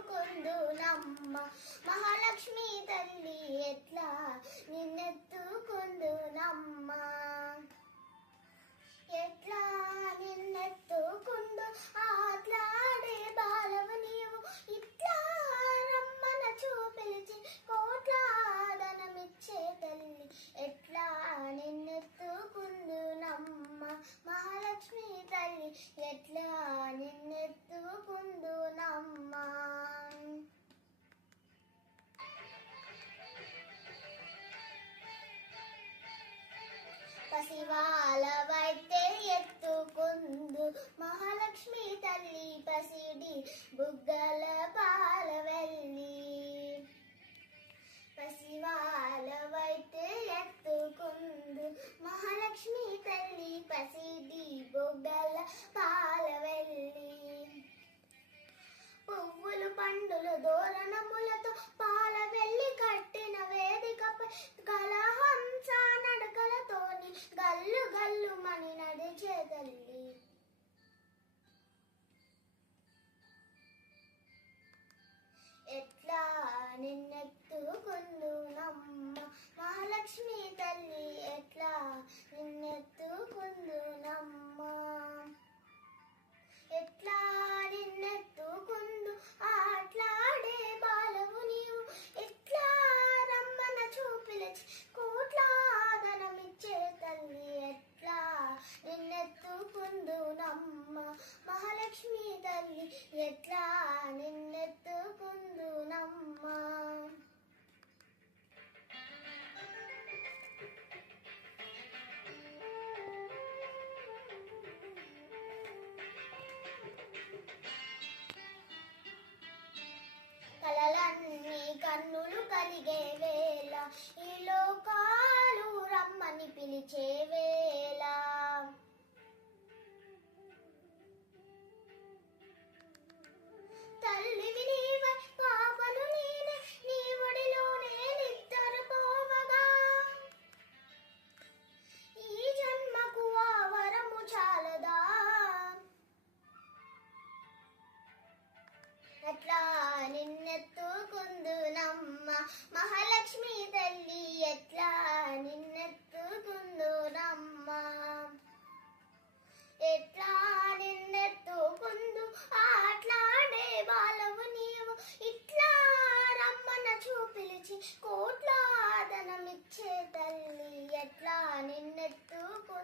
నిన్నెత్తుకుందునమ్మ మహాలక్ష్మి తల్లి ఎట్లా నిన్నెత్తుకుందునమ్మ ఎట్లా నిన్నెత్తుకుందు ఆట్లాడే బాలవు నీవు ఇట్లా రమ్మన చూపిలిచి కోట్లాదనమిచ్చే తల్లి ఎట్లా నిన్నెత్తుకుందునమ్మ మహాలక్ష్మి తల్లి ఎట్లా నిన్నెత్తుకుందునమ్మ పసివాలవైతే ఎత్తుకుందు మహాలక్ష్మి తల్లి పసిడి బుగ్గల పాలవెల్లి పసివాలవైతే ఎత్తుకుందు మహాలక్ష్మి తల్లి పసిడి బుగ్గల పాలవెల్లి పువ్వులు పండులు దోరణములతో పాల వెళ్ళి కట్టిన వేదికపై కలహంస నడకలతోని గల్లు గల్లు మని నడిచే తల్లి ఎట్లా నిన్నెత్తుకుందునమ్మ మహాలక్ష్మి తల్లి ఎట్లా నిన్నెత్తుకుందునమ్మ ఎట్లా నిన్నెత్తుకుందు ఆట్లాడే బాలవు నీవు ఎట్లా రమ్మన చూపిలచి కోట్లాదనమిచ్చే తల్లి ఎట్లా నిన్నెత్తుకుందునమ్మ మహాలక్ష్మి తల్లి ఎట్లా నిన్నెత్తుకుందునమ్మ కలలన్నీ కన్నులు కలిగే వేళ ఈ లోకాలు రమ్మని పిలిచే వేళ